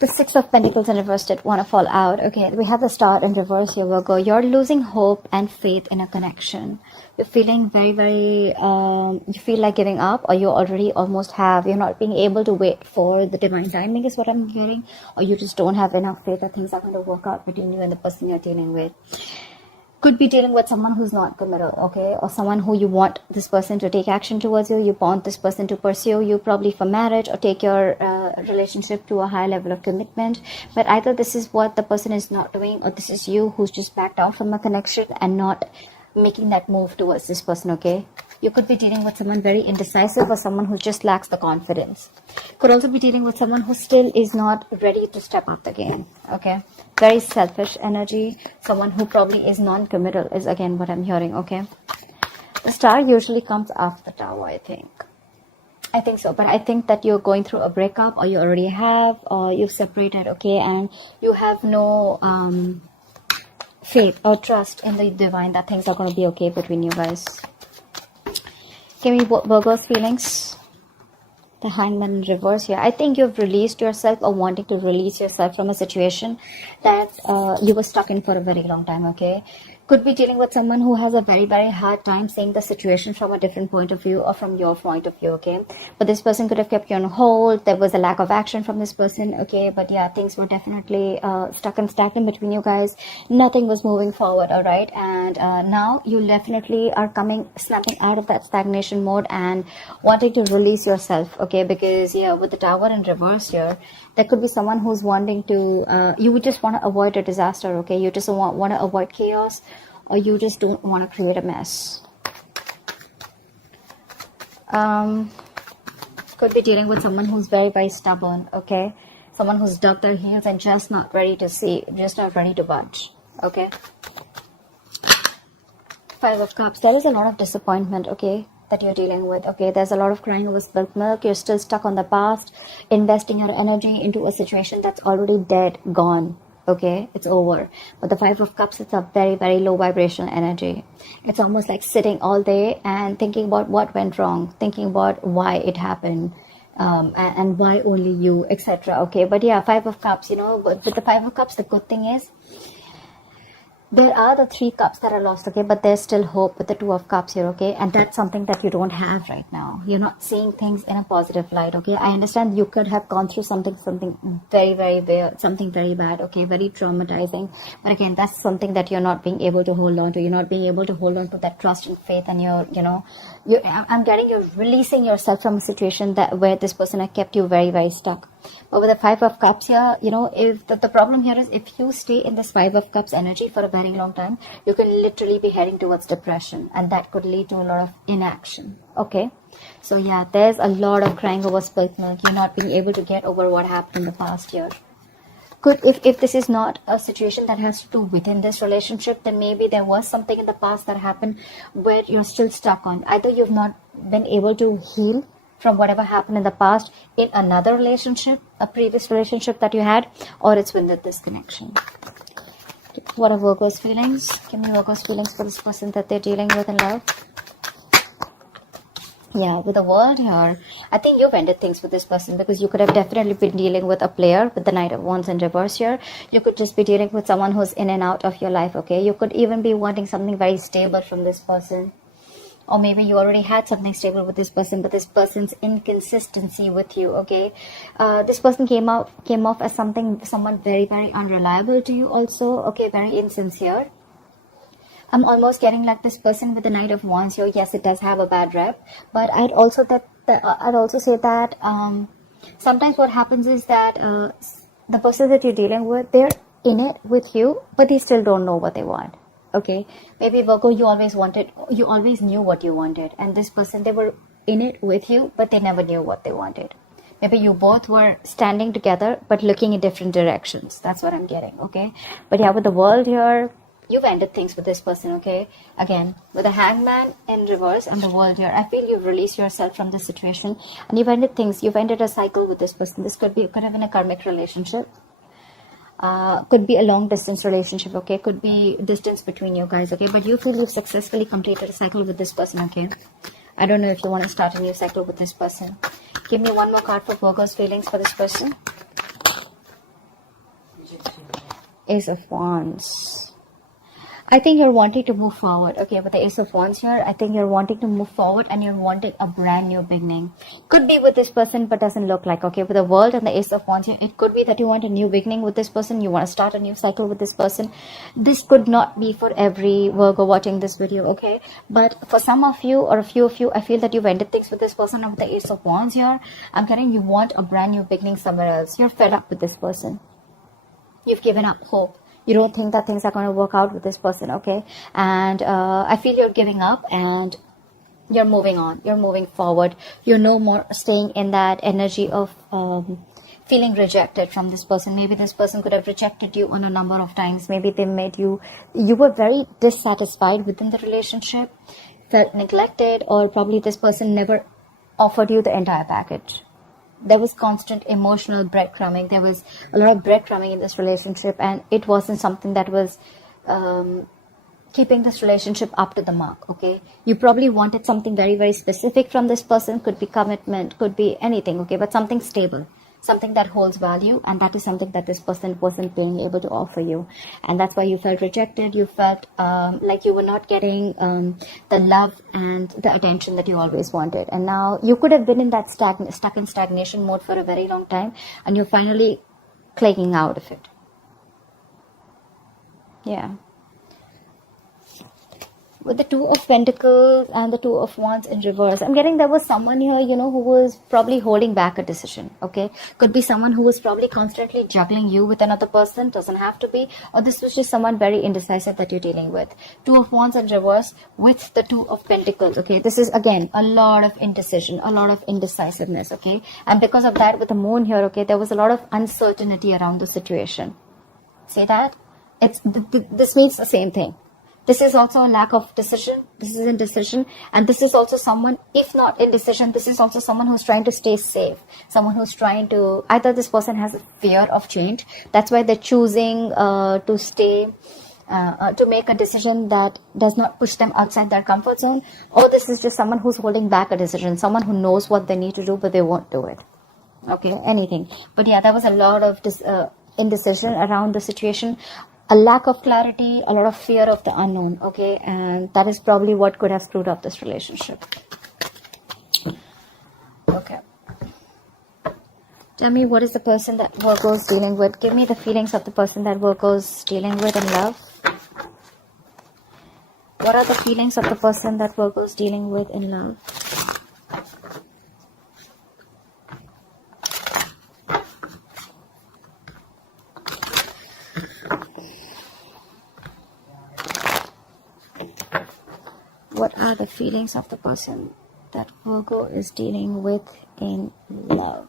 The Six of Pentacles in reverse did want to fall out. Okay, we have the Star in reverse here, Virgo. You're losing hope and faith in a connection. You're feeling very, you feel like giving up, or you already almost have. You're not being able to wait for the divine timing is what I'm hearing. Or you just don't have enough faith that things are going to work out between you and the person you're dealing with. Could be dealing with someone who's not committal, okay, or someone who you want this person to take action towards you. You want this person to pursue you, probably for marriage, or take your relationship to a high level of commitment. But either this is what the person is not doing, or this is you who's just backed out from a connection and not making that move towards this person, okay? You could be dealing with someone very indecisive, or someone who just lacks the confidence. Could also be dealing with someone who still is not ready to step up the game, okay? Very selfish energy. Someone who probably is non-committal is again what I'm hearing, okay? The Star usually comes after the Tower, I think. I think so, but I think that you're going through a breakup, or you already have, or you've separated, okay? And you have no faith or trust in the divine that things are going to be okay between you guys. Give me Virgo's feelings. The Hangman in reverse here. I think you've released yourself, or wanting to release yourself from a situation that you were stuck in for a very long time, okay? Could be dealing with someone who has a very hard time seeing the situation from a different point of view, or from your point of view, okay? But this person could have kept you on hold. There was a lack of action from this person, okay? But yeah, things were definitely stuck and stagnant between you guys. Nothing was moving forward, all right? And now you definitely are snapping out of that stagnation mode and wanting to release yourself, okay? Because yeah, with the Tower in reverse here, there could be someone who's wanting to, you would just want to avoid a disaster, okay? You just want to avoid chaos, or you just don't want to create a mess. Could be dealing with someone who's very stubborn, okay? Someone who's dug their heels and just not ready to see, just not ready to budge, okay? Five of Cups. There is a lot of disappointment, okay, that you're dealing with, okay? There's a lot of crying over spilled milk. You're still stuck on the past, investing your energy into a situation that's already dead, gone, okay? It's over. But the Five of Cups, it's a very low vibrational energy. It's almost like sitting all day and thinking about what went wrong, thinking about why it happened, and why only you, etc., okay? But yeah, Five of Cups, you know, with the Five of Cups, the good thing is there are the Three Cups that are lost, okay, but there's still hope with the Two of Cups here, okay? And that's something that you don't have right now. You're not seeing things in a positive light, okay? I understand you could have gone through something very bad, something very bad, okay, very traumatizing. But again, that's something that you're not being able to hold on to. You're not being able to hold on to that trust and faith, and I'm getting you're releasing yourself from a situation where this person had kept you very stuck. But with the Five of Cups here, you know, if the problem here is, if you stay in this Five of Cups energy for a very long time, you can literally be heading towards depression, and that could lead to a lot of inaction, okay? So yeah, there's a lot of crying over spilled milk. You're not being able to get over what happened in the past year. If this is not a situation that has to do within this relationship, then maybe there was something in the past that happened where you're still stuck on. Either you've not been able to heal from whatever happened in the past in another relationship, a previous relationship that you had, or it's with this connection. What are Virgo's feelings? Give me Virgo's feelings for this person that they're dealing with in love. Yeah, with the World here, I think you've ended things with this person, because you could have definitely been dealing with a player with the Knight of Wands in reverse here. You could just be dealing with someone who's in and out of your life, okay? You could even be wanting something very stable from this person. Or maybe you already had something stable with this person, but this person's inconsistency with you, okay? This person came off as someone very unreliable to you also, okay? Very insincere. I'm almost getting like this person with the Knight of Wands here. Yes, it does have a bad rep, but I'd also say that sometimes what happens is that the person that you're dealing with, they're in it with you, but they still don't know what they want. Okay, maybe Virgo, you always knew what you wanted, and this person, they were in it with you, but they never knew what they wanted. Maybe you both were standing together, but looking in different directions. That's what I'm getting, okay? But yeah, with the World here, you've ended things with this person, okay? Again, with the Hangman in reverse and the World here, I feel you've released yourself from this situation, and you've ended things. You've ended a cycle with this person. This could have been a karmic relationship. Could be a long distance relationship, okay? Could be distance between you guys, okay? But you feel you've successfully completed a cycle with this person, okay? I don't know if you want to start a new cycle with this person. Give me one more card for Virgo's feelings for this person. Ace of Wands. I think you're wanting to move forward. Okay, with the Ace of Wands here, I think you're wanting to move forward and you're wanting a brand new beginning. Could be with this person, but doesn't look like. Okay, with the World and the Ace of Wands here, it could be that you want a new beginning with this person. You want to start a new cycle with this person. This could not be for every Virgo watching this video, okay? But for some of you or a few of you, I feel that you've ended things with this person. And with the Ace of Wands here, I'm getting you want a brand new beginning somewhere else. You're fed up with this person. You've given up hope. You don't think that things are going to work out with this person, okay? And I feel you're giving up and you're moving on. You're moving forward. You're no more staying in that energy of feeling rejected from this person. Maybe this person could have rejected you on a number of times. Maybe they made you were very dissatisfied within the relationship, felt neglected, or probably this person never offered you the entire package. There was constant emotional breadcrumbing. There was a lot of breadcrumbing in this relationship, and it wasn't something that was keeping this relationship up to the mark, okay? You probably wanted something very, very specific from this person. Could be commitment, could be anything, okay? But something stable, something that holds value, and that is something that this person wasn't being able to offer you. And that's why you felt rejected. You felt like you were not getting the love and the attention that you always wanted. And now you could have been in that stuck in stagnation mode for a very long time, and you're finally clicking out of it. Yeah. With the Two of Pentacles and the Two of Wands in reverse, I'm getting there was someone here, you know, who was probably holding back a decision, okay? Could be someone who was probably constantly juggling you with another person, doesn't have to be, or this was just someone very indecisive that you're dealing with. Two of Wands in reverse with the Two of Pentacles, okay? This is, again, a lot of indecision, a lot of indecisiveness, okay? And because of that, with the Moon here, okay, there was a lot of uncertainty around the situation. See that? This means the same thing. This is also a lack of decision. This is indecision. And this is also someone, if not indecision, this is also someone who's trying to stay safe. Someone who's trying to, either this person has a fear of change. That's why they're choosing to stay, to make a decision that does not push them outside their comfort zone. Or this is just someone who's holding back a decision. Someone who knows what they need to do, but they won't do it. Okay, anything. But yeah, there was a lot of indecision around the situation. A lack of clarity, a lot of fear of the unknown, okay? And that is probably what could have screwed up this relationship. Okay. Tell me, what is the person that Virgo is dealing with? Give me the feelings of the person that Virgo is dealing with in love. What are the feelings of the person that Virgo is dealing with in love? What are the feelings of the person that Virgo is dealing with in love?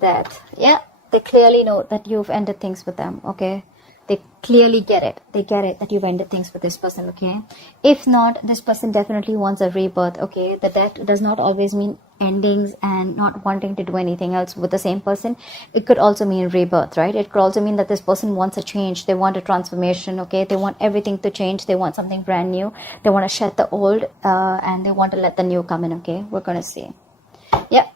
That, yeah, they clearly know that you've ended things with them, okay? They clearly get it. They get it that you've ended things with this person, okay? If not, this person definitely wants a rebirth, okay? The death does not always mean endings and not wanting to do anything else with the same person. It could also mean rebirth, right? It could also mean that this person wants a change. They want a transformation, okay? They want everything to change. They want something brand new. They want to shed the old and they want to let the new come in, okay? We're going to see. Yeah,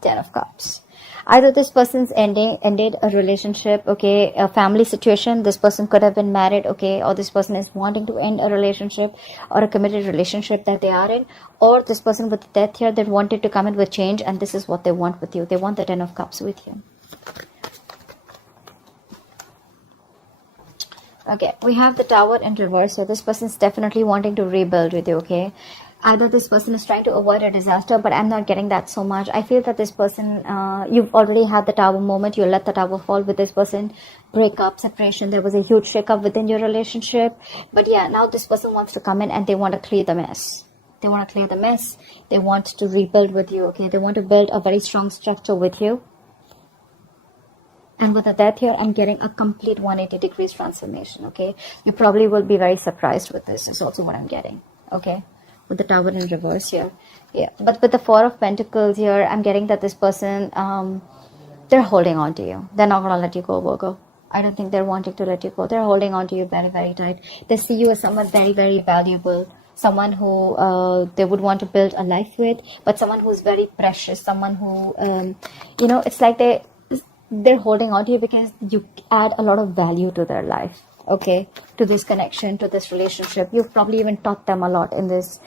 10 of Cups. Either this person's ended a relationship, okay, a family situation. This person could have been married, okay, or this person is wanting to end a relationship or a committed relationship that they are in, or this person with the death here that wanted to come in with change, and this is what they want with you. They want the 10 of Cups with you. Okay, we have the Tower in reverse, so this person's definitely wanting to rebuild with you, okay? Either this person is trying to avoid a disaster, but I'm not getting that so much. I feel that this person, you've already had the Tower moment. You let the Tower fall with this person. Breakup, separation. There was a huge shakeup within your relationship. But yeah, now this person wants to come in and they want to clear the mess. They want to clear the mess. They want to rebuild with you, okay? They want to build a very strong structure with you. And with the death here, I'm getting a complete 180 degrees transformation, okay? You probably will be very surprised with this. Is also what I'm getting, okay? With the Tower in reverse here. Yeah, but with the Four of Pentacles here, I'm getting that this person, they're holding on to you. They're not going to let you go, Virgo. I don't think they're wanting to let you go. They're holding on to you very, very tight. They see you as someone very, very valuable, someone who they would want to build a life with, but someone who's very precious, someone who, you know, it's like they're holding on to you because you add a lot of value to their life, okay, to this connection, to this relationship. You've probably even taught them a lot in this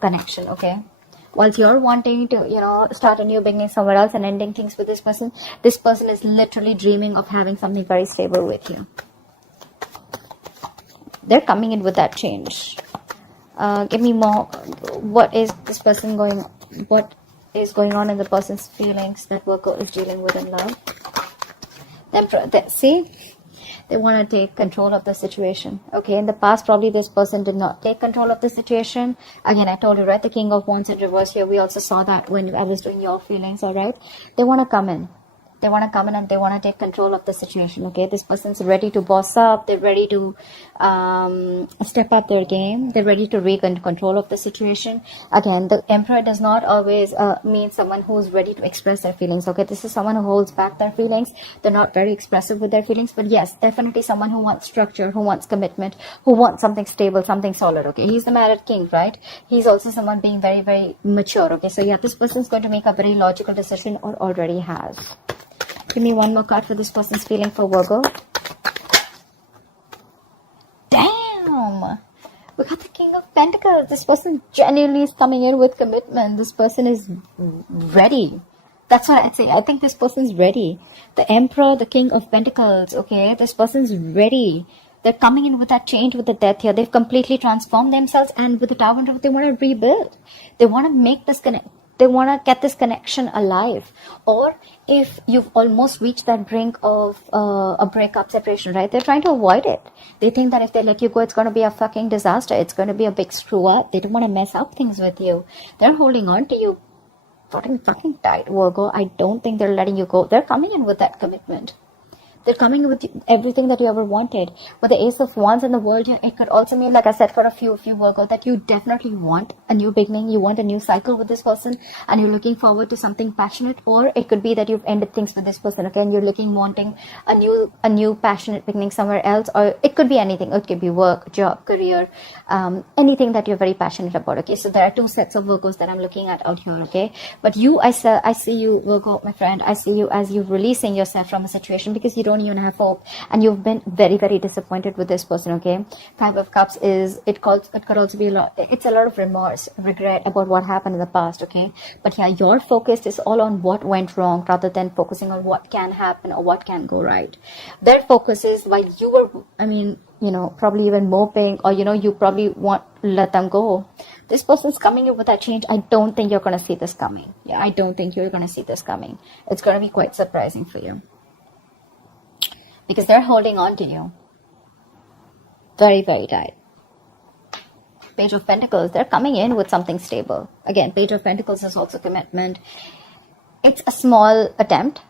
connection, okay. Whilst you're wanting to, you know, start a new beginning somewhere else and ending things with this person is literally dreaming of having something very stable with you. They're coming in with that change. Give me more. What is this person what is going on in the person's feelings that Virgo is dealing with in love? See, they want to take control of the situation. Okay, in the past, probably this person did not take control of the situation. Again, I told you, right? The King of Wands in reverse here. We also saw that when I was doing your feelings, all right? They want to come in. They want to come in and they want to take control of the situation, okay? This person's ready to boss up. They're ready to step up their game. They're ready to regain control of the situation. Again, the Emperor does not always mean someone who's ready to express their feelings, okay? This is someone who holds back their feelings. They're not very expressive with their feelings. But yes, definitely someone who wants structure, who wants commitment, who wants something stable, something solid, okay? He's the Married King, right? He's also someone being very, very mature, okay? So yeah, this person's going to make a very logical decision or already has. Give me one more card for this person's feeling for Virgo. Damn! We got the King of Pentacles. This person genuinely is coming in with commitment. This person is ready. That's what I'd say. I think this person's ready. The Emperor, the King of Pentacles, okay? This person's ready. They're coming in with that change, with the death here. They've completely transformed themselves, and with the Tower, they want to rebuild. They want to make this connect. They want to get this connection alive. Or if you've almost reached that brink of a breakup, separation, right? They're trying to avoid it. They think that if they let you go, it's going to be a fucking disaster. It's going to be a big screw up. They don't want to mess up things with you. They're holding on to you fucking tight, Virgo. I don't think they're letting you go. They're coming in with that commitment. They're coming with everything that you ever wanted. With the Ace of Wands in the world here, it could also mean, like I said, for a few of you, Virgo, that you definitely want a new beginning. You want a new cycle with this person, and you're looking forward to something passionate. Or it could be that you've ended things with this person, okay, and you're wanting a new passionate beginning somewhere else. Or it could be anything. It could be work, job, career, anything that you're very passionate about, okay. So there are two sets of Virgos that I'm looking at out here, okay. But you, I see you, Virgo, my friend, I see you as you releasing yourself from a situation because you don't even have hope, and you've been very, very disappointed with this person, okay. Five of Cups is, it could also be it's a lot of remorse, regret about what happened in the past, okay. But yeah, your focus is all on what went wrong rather than focusing on what can happen or what can go right. Their focus is, while you were, probably even moping, or you probably want to let them go, this person's coming in with that change. I don't think you're going to see this coming. Yeah, I don't think you're going to see this coming. It's going to be quite surprising for you, because they're holding on to you very, very tight. Page of Pentacles, they're coming in with something stable. Again, Page of Pentacles is also commitment. It's a small attempt,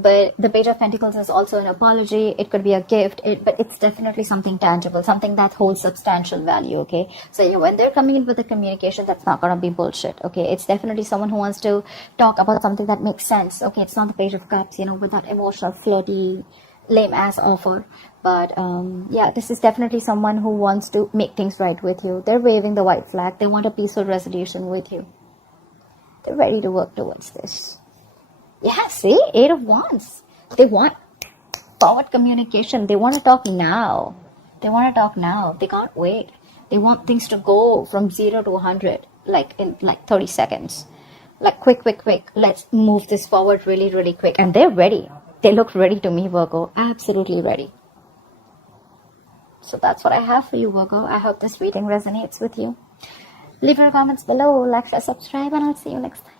but the Page of Pentacles is also an apology. It could be a gift, but it's definitely something tangible, something that holds substantial value, okay? So when they're coming in with a communication, that's not going to be bullshit, okay? It's definitely someone who wants to talk about something that makes sense, okay? It's not the Page of Cups, with that emotional, flirty, lame ass offer. But yeah, this is definitely someone who wants to make things right with you. They're waving the white flag. They want a peaceful resolution with you. They're ready to work towards this. Yeah, see, 8 of Wands. They want forward communication. They want to talk now. They want to talk now. They can't wait. They want things to go from 0 to 100 in 30 seconds. Quick. Let's move this forward really, really quick. And they're ready. They look ready to me, Virgo. Absolutely ready. So that's what I have for you, Virgo. I hope this reading resonates with you. Leave your comments below, like, share, subscribe, and I'll see you next time.